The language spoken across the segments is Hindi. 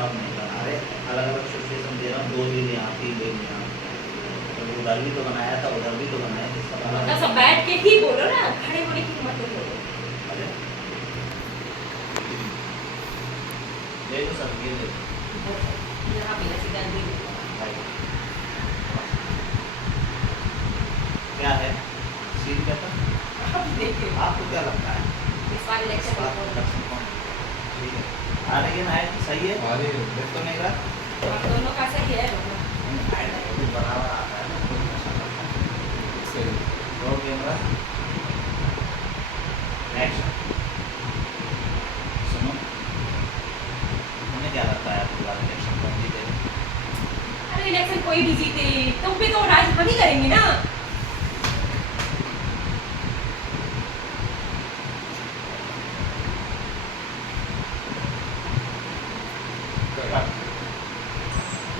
सब नहीं बना रहे, अलग अलग सिचुएशन दे रहा हूँ, 2 दिन यहाँ 3 दिन यहाँ, तो उधर भी तो बनाया था, उधर भी तो बनाया, जिसका मतलब सब बैठ के ही बोलो ना, खड़े होने की मत बोलो। अरे ले लो सर, ये ले लो। यहाँ पे ऐसे कर दी। भाई क्या है सीन क्या था, अब देखिए आपको क्या लगता है इस बार इलेक्शन बात में इलेक्शन कौन, ठीक है आ रही है ना, है सही है, आ रही है। देख तो नहीं रहा, और दोनों का सही है दोनों। है ना, ये बराबर आता है ना, कोई नशा करता है। सही। Roll camera action. सुनो, तुम्हें क्या लगता है आपकी बार इलेक्शन कौन जीतेगा? अरे इलेक्शन कोई भी जीते, तुम भी तो राज हम ही करेंगे ना।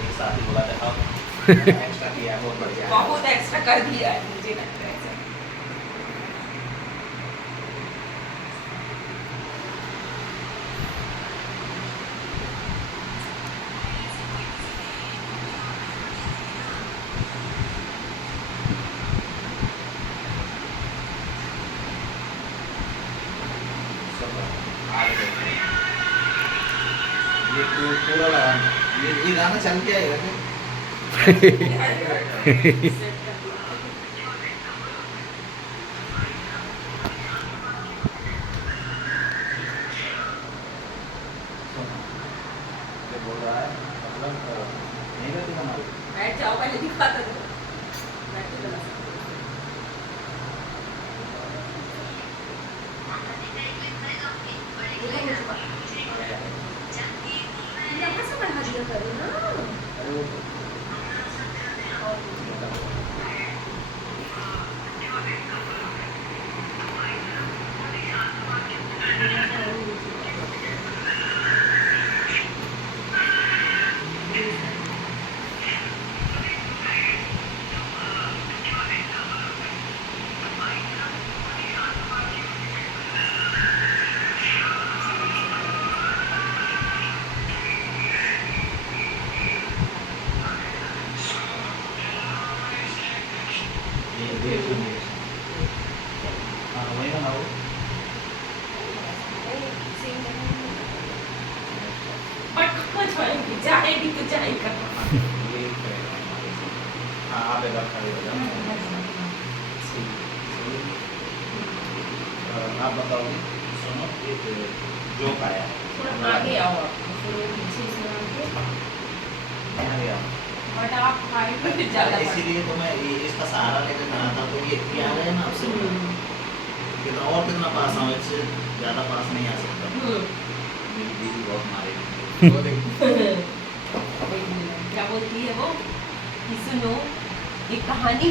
एक साथ ही बोला था अब एक्स्ट्रा किया है, बहुत बढ़िया है। बहुत एक्स्ट्रा कर दिया है मुझे लगता है ऐसा। ये पूरा लगाना, ये गाना चल के आएगा क्या? ये बोल रहा है मतलब नहीं रहती हमारी, बैठ जाओ पहले दिखाता दो। बैठ के बता सकते हो। यहाँ से बढ़ा दिया करो ना। अरे वो ये सुनिए, हाँ वही बनाओ, बट कहाँ जाएंगे, जाएगी तो जाएगा। ये करेगा हमारे साथ। हाँ आप इधर खड़े हो जाओ। आप बताओगे, सुनो एक जोक आया है, थोड़ा आगे आओ आप, थोड़ा पीछे से आगे। यहाँ गया, बट आप हाइट में फिर ज़्यादा इसीलिए तो मैं इसका सहारा लेकर बना था, तो ये क्या है ना आपसे कितना और कितना पास आऊँ, इससे ज़्यादा पास नहीं आ सकता, मेरी दीदी बहुत मारेगी। वो देख। क्या बोलती है वो कि सुनो एक कहानी